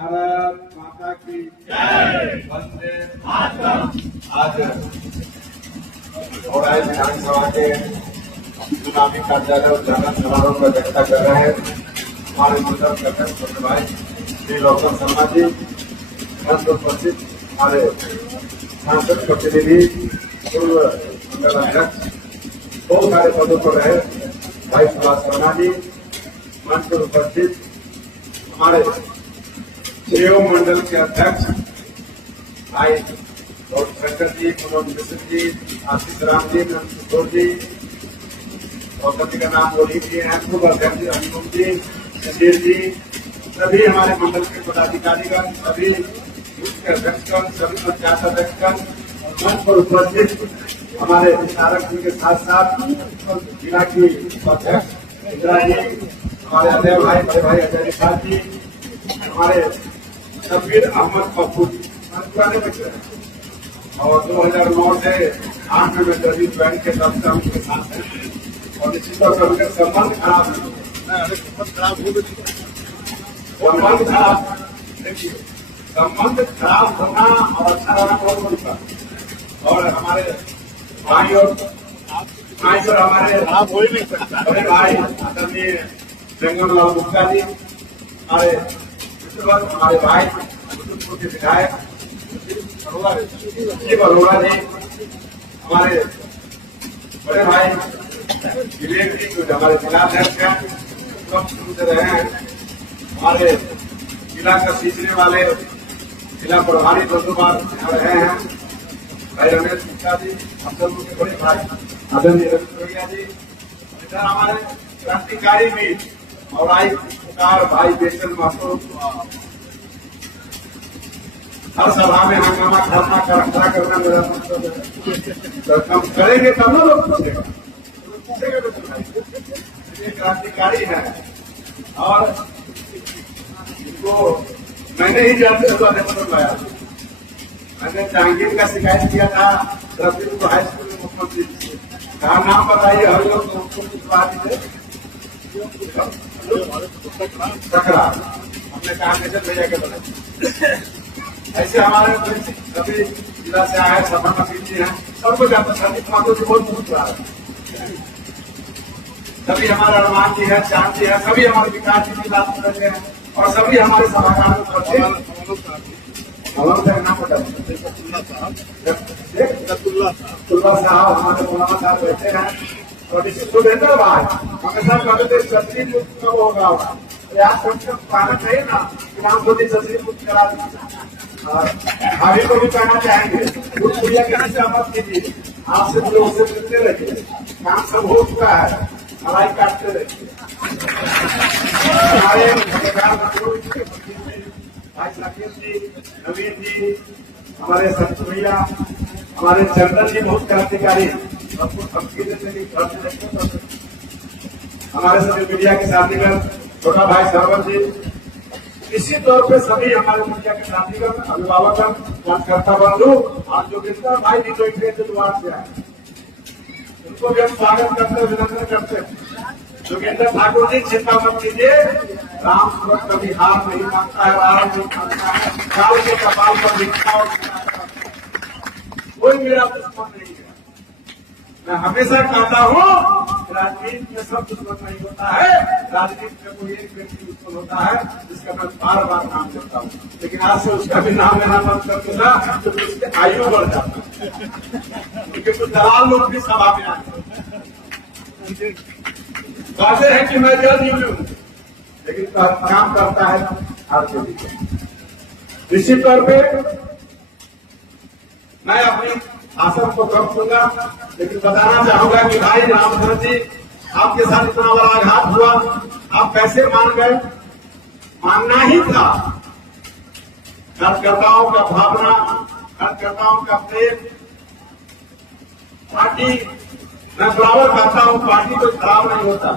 भारत माता की जय। वंदे मातरम। आज और विधानसभा के चुनावी कार्यालय और उद्घाटन समारोह का अध्यक्षता कर रहे हैं हमारे मंडल अध्यक्ष छोटे भाई श्री गौतम शर्मा जी, मंच पर उपस्थित हमारे सांसद प्रतिनिधि, पूर्व मंडल अध्यक्ष, बहुत सारे पदों पर रहे भाई सुभाष शर्मा जी, मंच पर उपस्थित हमारे जेओ मंडल के अध्यक्ष भाई शंकर जी, मनोज मिश्र जी, आशीष राम जी, नंदकिशोर जी, और सभी का नाम बोल लीजिए हैं, पूर्व अध्यक्ष अनुपम जी, सुधीर जी, सभी हमारे मंडल के पदाधिकारीगण, सभी बूथ के अध्यक्षगण, सभी पंचायत अध्यक्षगण, मंच पर उपस्थित हमारे विचारक जी के साथ साथ जिला की अध्यक्ष इंदिरा जी, हमारे अजय भाई, बड़े भाई अजय निषाद जी, हमारे शब्बीर अहमद पप्पू पुराने बच्चे और 2009 से 8 में जदीद बैंक के तब से उनके साथ हैं और निश्चित तौर पर उनके संबंध खराब देखिए संबंध खराब होना और अच्छा रहना बहुत बनता और हमारे भाई और हमारे खराब हो ही नहीं सकता। बड़े भाई आदरणीय जंगम लाल गुप्ता जी, हमारे भाई के विधायक शिव अरोड़ा जी, हमारे बड़े भाई विवेक जी जो हमारे जिला अध्यक्ष हैं, सब शुरू से रहे हैं, हमारे जिला का सींचने वाले जिला प्रभारी दोस्तों रहे हैं भाई रमेश गुप्ता जी, हम सब के बड़े भाई आदरणीय रविया जी, इधर हमारे क्रांतिकारी भी और आई पुकार भाई बेचन माथुर, हर सभा में हंगामा खड़ा करना मेरा मतलब है, तो हम करेंगे तब ना लोग पूछेगा तो क्रांतिकारी है और इनको मैंने ही जानते हुआ बताया। मैंने जहांगीर का शिकायत किया था रफीक हाई स्कूल में मुख्यमंत्री से, कहा नाम बताइए, हर लोग उसको पूछवा दीजिए सकरा, हमने कहा नेचर भैया के बताए। ऐसे हमारे सभी जिला से आए सभा में जी हैं, सबको जानते संदीप माधो जी बहुत पूछ रहा है, सभी हमारे अरमान जी है, चांद जी है, सभी हमारे विकास जी की बात करते हैं और सभी हमारे सभागार तुल्ला साहब हमारे मौलाना साहब बैठे हैं और इसी सुरेंद्र भाई हमेशा कहते थे छतरी मुक्त कब होगा, आप कम पाना चाहिए ना कि नाम छोटी छतरी मुक्त करा दीजिए और भाभी को भी कहना चाहेंगे भूल भूलिया किसी से मत कीजिए, आपसे लोग से मिलते रहिए, काम सब हो चुका है, मलाई काटते रहिए। हमारे भाई साकिब जी, नवीन जी, हमारे संत भैया, हमारे चंदन जी बहुत क्रांतिकारी, हमारे सभी मीडिया के साथीगण, छोटा भाई सरवन जी, इसी तौर पे सभी हमारे मीडिया के साथीगण, अभिभावकगण, कार्यकर्ता बंधु और जोगिंदर भाई जी जो द्वार से आए, उनको भी हम स्वागत करते, अभिनंदन करते हैं। जोगेंद्र ठाकुर जी चिंता मत कीजिए, राम सूरत कभी हार नहीं मानता है, राम नहीं मानता है, काल के कपाल पर लिखा और कोई मेरा दुश्मन नहीं है। मैं हमेशा कहता हूँ राजनीति में सब दुश्मन नहीं होता है, राजनीति में कोई एक व्यक्ति दुश्मन होता है जिसका मैं बार बार नाम लेता हूँ, लेकिन आज से उसका भी नाम लेना बंद कर दूंगा तो उसकी आयु बढ़ जाता है, क्योंकि कुछ दलाल लोग भी सभा में आते बातें है कि मैं जल्द ही लूं, लेकिन काम करता है आपके लिए। निश्चित तौर पे मैं अपने भाषण को कम दूंगा, लेकिन बताना चाहूंगा कि भाई रामधन जी आपके साथ इतना बड़ा आघात हुआ, आप कैसे मान गए, मानना ही था। कार्यकर्ताओं का भावना, कार्यकर्ताओं का प्रेम, पार्टी मैं बराबर कहता हूं पार्टी कोई खराब नहीं होता,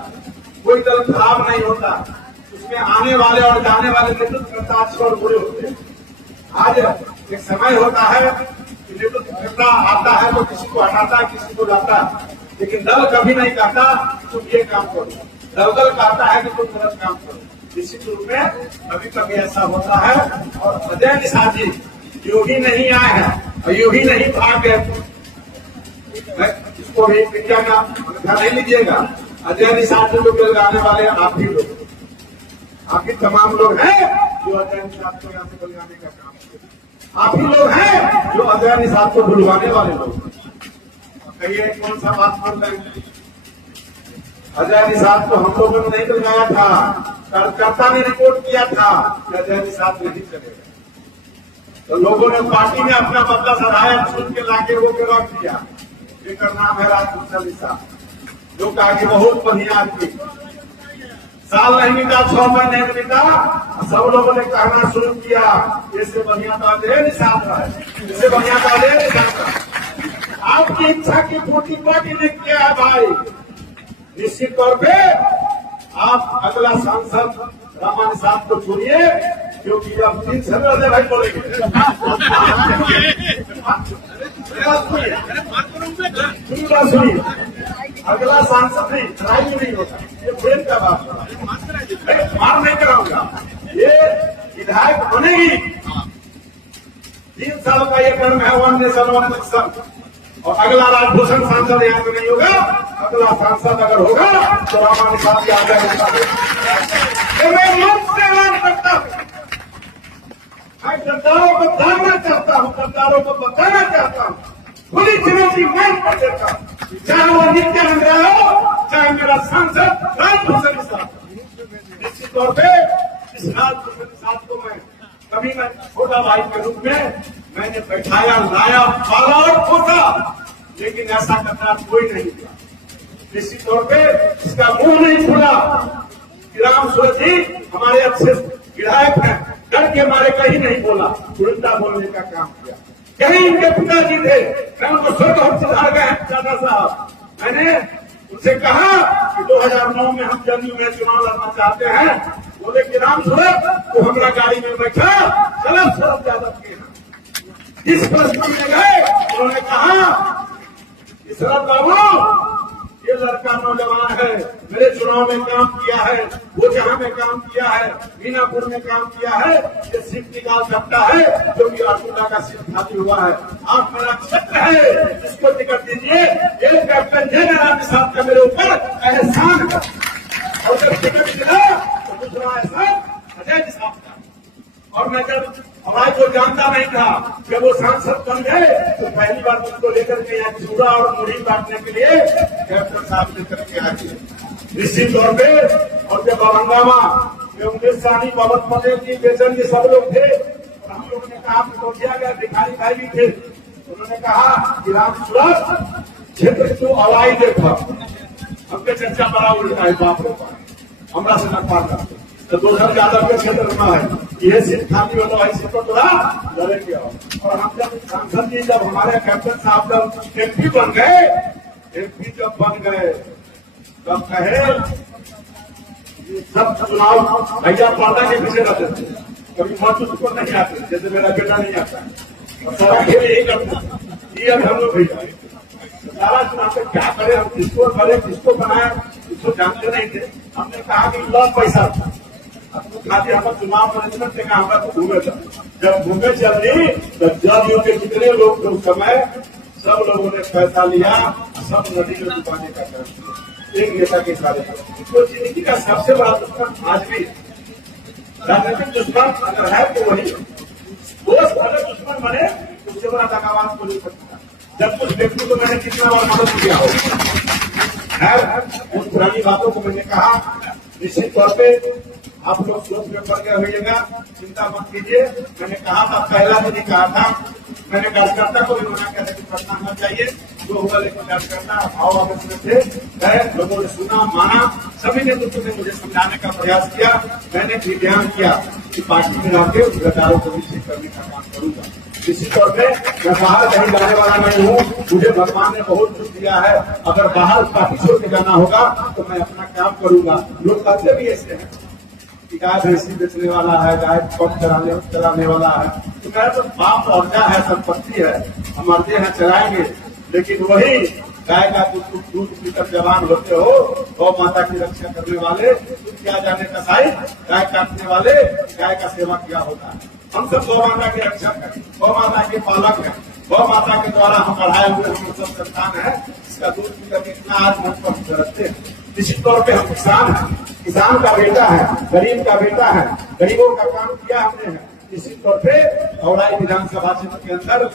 कोई दल खराब नहीं होता, उसमें आने वाले और जाने वाले नेतृत्व अच्छे और बुरे होते हैं। आज एक समय होता है कि नेतृत्व आता है तो किसी को हटाता है, किसी को लाता है, लेकिन दल कभी नहीं कहता तुम ये काम करो, दल कहता है कि तुम गलत काम करो। निश्चित रूप में कभी कभी ऐसा होता है। और अजय निषाद जी योगी नहीं आए हैं और योगी नहीं भाग गए, इसको भी विज्ञा का ध्यान नहीं लीजिएगा। अजय निषाद जी जो आने वाले हैं आप ही लोग, आप ही तमाम लोग हैं जो अजय निषाद को यहाँ से बुलवाने का काम किया। आप ही लोग हैं जो अजय निषाद को बुलवाने वाले लोग। कहिए कौन सा बात बोल रहे हैं? अजय निषाद को हम लोगों ने नहीं बुलवाया था, कार्यकर्ता ने रिपोर्ट किया था कि अजय निषाद नहीं चलेगा, तो लोगों ने पार्टी में अपना बदला सराया छूट के लाके वो के रख दिया। जिनका नाम है राजभूषण निषाद, जो कहा कि बहुत बढ़िया आदमी, साल नहीं बीता 6 महीने नहीं बीता, सब लोगों ने कहना शुरू किया इससे बढ़िया तो अजय निषाद है, इससे बढ़िया तो अजय निषाद है। आपकी इच्छा की पूर्ति पार्टी ने किया है भाई। निश्चित तौर पे आप अगला सांसद रामा निषाद को चुनिए, क्योंकि अब 3 समय भाई बोलेंगे। सुनिए, अगला सांसद नहीं ट्राई नहीं होता, ये प्रेम का बात है, मार नहीं कराऊंगा। ये विधायक बनेगी, 3 साल का ये टर्म है, 1 नेशन 1 इलेक्शन। और अगला राजभूषण सांसद यहाँ पे नहीं होगा, अगला सांसद अगर होगा तो रामा निषाद आ जाएगा। मैं लोक से ऐलान करता हूँ, मैं गद्दारों को जानना चाहता हूँ, गद्दारों को बताना चाहता हूँ, खुली चुनौती मंच पर देता हूँ, चाहे वो नित्यानंद राय हो, चाहे मेरा सांसद राजभूषण निषाद। निश्चित तौर पे इस राजभूषण निषाद को मैं छोटा भाई के रूप में मैंने बैठाया, लाया, पाला और पोसा, लेकिन ऐसा करना कोई नहीं किया। निश्चित तौर पे इसका मुंह नहीं खुला। राम सूरज जी हमारे अच्छे विधायक हैं, डर के हमारे कहीं नहीं बोला, उल्टा बोलने का काम किया। कहीं इनके पिताजी थे, मैं उनको स्वर्ग हम सुधार गए हैं चाचा साहब। मैंने उनसे कहा कि 2009 में हम जदयू में चुनाव लड़ना चाहते हैं, बोले कि राम सूरज तो हमारा गाड़ी में बैठा चलो शरद यादव के यहाँ। इस प्रश्न में गए, उन्होंने कहा कि शरद बाबू ये लड़का नौजवान है, मेरे चुनाव में काम किया है, वो जहां में काम किया है, मीनापुर में काम किया है, ये सीट निकाल सकता है, जो कि अटूटा का सीट खाली हुआ है। आप मेरा क्षेत्र है, इसको टिकट दीजिए। एक कैप्टन जनरल निषाद का मेरे ऊपर एहसान है, और जब टिकट मिला तो दूसरा एहसान अजय निषाद का। और मैं जब हमारे को जानता नहीं था, जब वो सांसद बन गए तो पहली बार उनको लेकर के यहाँ चूड़ा और मुढ़ी बांटने के लिए कैप्टन साहब लेकर के आए। निश्चित तौर पे और जब औरंगाबाद में उमेश साहनी, पवन पटेल जी, बेचन जी सब लोग थे, और हम लोगों ने कहा तो किया गया, भिखारी भाई भी थे, उन्होंने कहा कि राम सूरज क्षेत्र को हवाई देखा, हमके चर्चा बड़ा उल्टा है, बाप रे बाप हमारा से नफा करते तो 2000 यादव के क्षेत्र में है, ये सीट खाली हो तो ऐसी तो थोड़ा लड़ेंगे। और हम जब सांसद जी जब हमारे कैप्टन साहब जब एमपी बन गए, एमपी जब बन गए तब कहे सब चुनाव भैया पर्दा के पीछे रहते थे, कभी मत उसको नहीं आते, जैसे मेरा बेटा नहीं आता है, और सारा खेल यही करता ये हम लोग भैया सारा चुनाव पे क्या करें, हम किसको करें, किसको बनाए, इसको जानते नहीं थे। हमने कहा कि लॉस पैसा खाते हम चुनाव मैनेजमेंट से काम तो घूमे था, जब घूमे चली तो जदयू के जितने लोग उस समय सब लोगों ने पैसा लिया, सब नदी में डुबाने का काम किया, एक नेता के साथ। तो जिंदगी का सबसे बड़ा दुश्मन आज भी राजनीतिक दुश्मन अगर है तो वही दोस्त, अगर दुश्मन बने उससे बड़ा दगाबाज को नहीं सकता। जब कुछ व्यक्ति को मैंने कितना बार मदद किया हो, उन पुरानी बातों को मैंने कहा। निश्चित तौर पे आप लोग सोच में पड़ गए होइएगा, चिंता मत कीजिए। मैंने कहा था, पहला दिन ही कहा था, मैंने कार्यकर्ता को भी मना किया था कि पटना आना चाहिए, जो हुआ, लेकिन कार्यकर्ता भाव आवेश में थे, लोगों ने सुना, माना, सभी नेतृत्व ने मुझे समझाने का प्रयास किया। मैंने भी ध्यान किया कि पार्टी में आके गद्दारों को भी ठीक करने का काम करूंगा। इसी तौर पे मैं बाहर कहीं जाने वाला नहीं हूँ, मुझे भगवान ने बहुत कुछ दिया है, अगर बाहर पार्टी छोड़ के जाना होगा तो मैं अपना काम करूंगा। लोग कहते भी ऐसे हैं कि गाय भैंसी बेचने वाला है, गाय पंप चलाने वाला है, तो मेरा तो बाप औरजा है, संपत्ति है, हम मरते हैं चलाएंगे, लेकिन वही गाय का दूध पीकर जवान होते हो, गौ माता की रक्षा करने वाले किया जाने का साइज गाय काटने वाले गाय का सेवा किया होता है। हम सब गौ माता के रक्षक हैं, गौ माता के पालक हैं, गौ माता के द्वारा हम बढ़ाए हुए हम सब संतान है, इसका दूध पी करके इतना आज मन पर रखते हैं। निश्चित तौर पे हम किसान हैं, किसान का बेटा है, गरीब का बेटा है, गरीबों का काम किया हमने है। निश्चित तौर पे औराई विधानसभा क्षेत्र के अंदर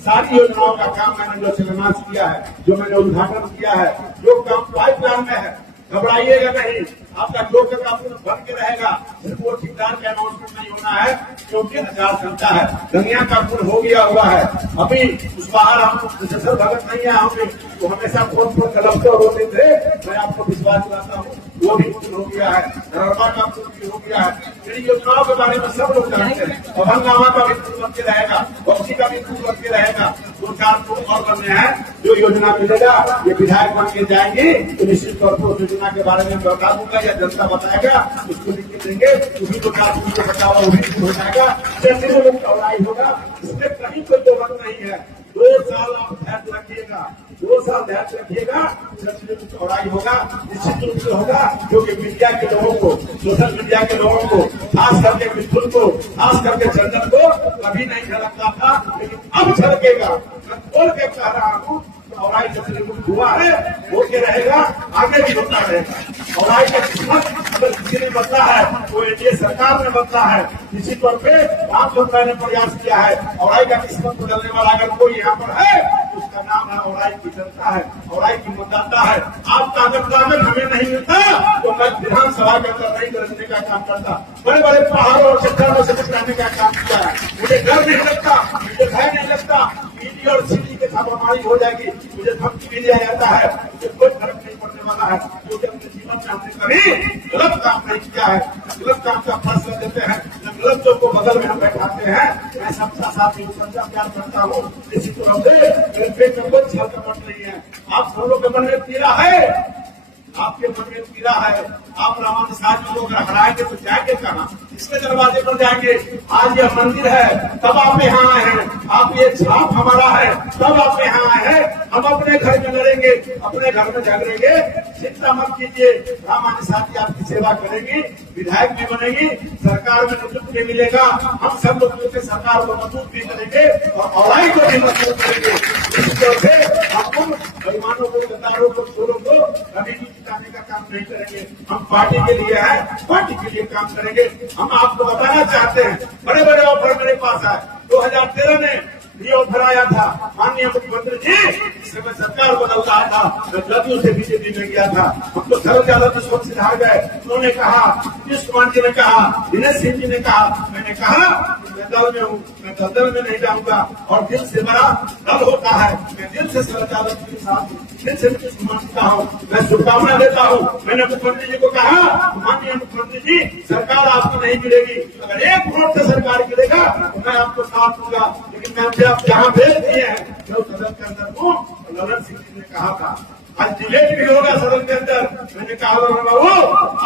सारी योजनाओं का काम मैंने जो शिलान्यास किया है, जो मैंने उद्घाटन किया है, जो काम पाइपलाइन में है, घबराइएगा नहीं, आपका लोक का पुल बन के रहेगा। सिर्फ वो ठेकेदार के अनाउंसमेंट नहीं होना है, क्योंकि आचार संहिता है, गंगा का पुल हो गया हुआ है। अभी उस बाहर हम प्रोफेसर भगत नहीं है, हमें तो हमेशा फोन पर कलपते होते थे, मैं आपको विश्वास दिलाता हूँ वो भी पुल हो गया है, नर्मदा का पुल भी हो गया है। मेरी योजनाओं के बारे में सब लोग जानते हैं। अभंगामा का भी पुल बन के रहेगा, बक्सी का भी पुल बन के रहेगा, 2-4 पुल और बनने हैं। जो योजना मिलेगा ये विधायक बन के जाएंगे तो निश्चित तौर पर उस योजना के बारे में बता दूंगा या जनता बताएगा, उसको लिख के देंगे, उसी को बता हुआ वही हो जाएगा, जैसे लोग चौड़ाई होगा, इसमें कहीं कोई दो मत नहीं है। 2 साल आप ध्यान रखिएगा, 2 साल ध्यान रखिएगा, चौड़ाई होगा, निश्चित रूप से होगा। क्योंकि मीडिया के लोगों को, सोशल मीडिया के लोगों को, खास करके मिथुन को, खास करके चंदन को कभी नहीं झलकता था, लेकिन अब झलकेगा। मैं बोल के कह रहा हूँ औराई मुक्त हुआ है, होके रहेगा, आगे भी होता रहेगा। औराई का किस्मत अगर किसी ने बदला है वो एनडीए सरकार ने बदला है। निश्चित तौर पे राम जनता ने प्रयास किया है, औराई का किस्मत बदलने वाला अगर कोई यहाँ पर है उसका नाम है औराई की जनता है, औराई की मतदाता है। आपका अगर कागज हमें नहीं मिलता तो मैं विधानसभा के अंदर नहीं रखने का काम करता, बड़े बड़े पहाड़ों और चट्टानों से निपटाने का काम किया है। मुझे डर नहीं लगता, मुझे भय नहीं लगता, पीडी और सीडी के छापामारी हो जाएगी, मुझे धमकी भी दिया जाता है, मुझे कोई फर्क नहीं पड़ने वाला है, क्योंकि अपने जीवन में हमने कभी गलत काम नहीं किया है। गलत काम का फैसला देते हैं, गलत लोग को बगल में हम बैठाते हैं। मैं सबका साथ सबका प्यार करता हूँ, इसी तरह से मेरे पेट में कोई छल कपट नहीं है। आप सब लोग के मन में पीड़ा है, आपके मन में पीड़ा है, आप रामानुज साहब लोग हराएंगे तो जाएंगे कहाँ, इसके दरवाजे पर जाएंगे। आज यह मंदिर है तब आप यहाँ आए हैं, आप ये छाप हमारा है तब आप यहाँ आए हैं। हम अपने घर में लड़ेंगे, अपने घर में झगड़ेंगे, चिंता मत कीजिए। रामानुज साहब जी आपकी सेवा करेंगी, विधायक भी बनेगी, सरकार में नेतृत्व भी मिलेगा। हम सब लोग मिलकर सरकार को मजबूत भी करेंगे और औराई को भी मजबूत करेंगे। इस तरह से हम बेईमानों को, गद्दारों को, चोरों को कभी भी जिताने का काम नहीं करेंगे। हम पार्टी के लिए है, पार्टी के लिए काम करेंगे। हम आपको बताना चाहते हैं, बड़े बड़े ऑफर मेरे पास है। 2013 में ये ऑफर आया था, माननीय मुख्यमंत्री जी इस समय सरकार बदल रहा था, मैं जदयू से बीजेपी में गया था, हम तो सर्व ज्यादा दुश्मन से हार गए। उन्होंने कहा, नीतीश कुमार जी ने कहा, दिनेश सिंह जी ने कहा, मैंने कहा मैं दल में हूँ, मैं दलदल में नहीं जाऊंगा। और दिल से बड़ा दल होता है, मैं दिल से सर्व ज्यादा के साथ दिल से नीतीश कुमार जी का हूँ, मैं शुभकामना देता हूँ। मैंने मुख्यमंत्री जी को कहा, माननीय मुख्यमंत्री जी सरकार आपको नहीं मिलेगी, अगर 1 वोट से सरकार गिरेगा तो मैं आपको साथ दूंगा। लेकिन मैं आप जहाँ भेज दिए हैं, जो सदन के अंदर हूँ, ललन सिंह जी ने कहा था आज डिबेट भी होगा सदन के अंदर। मैंने कहा वो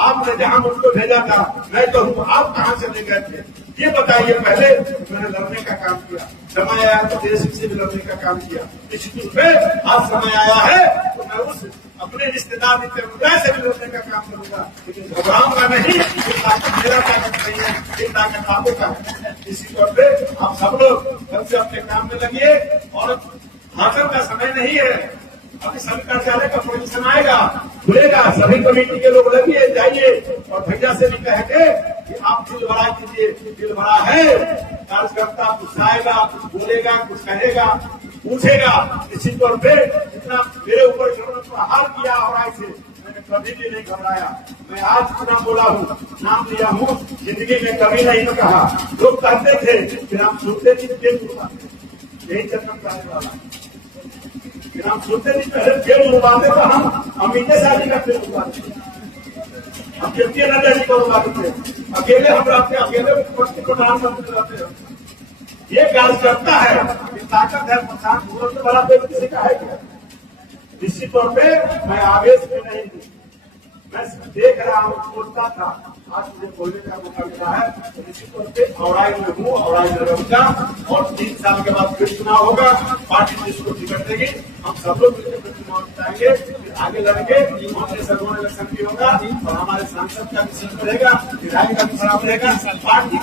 आपने जहाँ मुझको भेजा था, मैं कहूँ आप कहाँ से ले गए थे ये बताइए। पहले मैंने लड़ने का काम किया, समय आया तो देश से भी लड़ने का काम किया। निश्चित रूप में आज समय आया है तो मैं उस अपने रिश्तेदार मित्र से भी लड़ने का काम करूंगा, लेकिन घबराऊंगा नहीं। ये ताकत मेरा ताकत नहीं है, ये ताकत आपको का है। इसी तौर पे आप सब लोग कल से अपने काम में लगिए और भाषण का समय नहीं है। अभी सभी कार्यालय का पोजीशन आएगा, खुलेगा, सभी कमेटी के लोग लगिए, जाइए और भैया से भी कहेंगे कि आप दिल भरा कीजिए। दिल भरा है, कार्यकर्ता कुछ आएगा, कुछ बोलेगा, कुछ कहेगा, पूछेगा। निश्चित तौर पे जितना मेरे ऊपर प्रहार किया और ऐसे मैंने कभी भी नहीं घबराया। मैं आज इतना बोला हूँ, नाम लिया हूँ, जिंदगी में कभी नहीं कहा। लोग कहते थे फिर हम सुनते थे, यही चंदन कहने वाला, फिर हम सुनते थे पहले जेल उड़वाते तो हम अमीने शादी का फिल्म उड़वाते, हम जबकि नजर जी को उड़वाते थे, अकेले हम रहते, अकेले प्रधानमंत्री रहते। ये कार्यकर्ता है, ये ताकत है, प्रशांत भूगोल से बड़ा कोई किसी का है क्या? निश्चित तौर पे मैं आवेश में नहीं हूँ, मैं देख रहा हूँ, सोचता था, आज मुझे बोलने का मौका मिला है। तो निश्चित तौर पे औराई में हूँ, औराई में रहूंगा और 3 साल के बाद फिर चुनाव होगा, पार्टी जिसको टिकट देगी हम सब लोग वोट पाएंगे, आगे लड़ेंगे। हमारे सर्वोन इलेक्शन भी होगा और हमारे सांसद का भी सीट रहेगा, विधायक का भी चुनाव रहेगा। पार्टी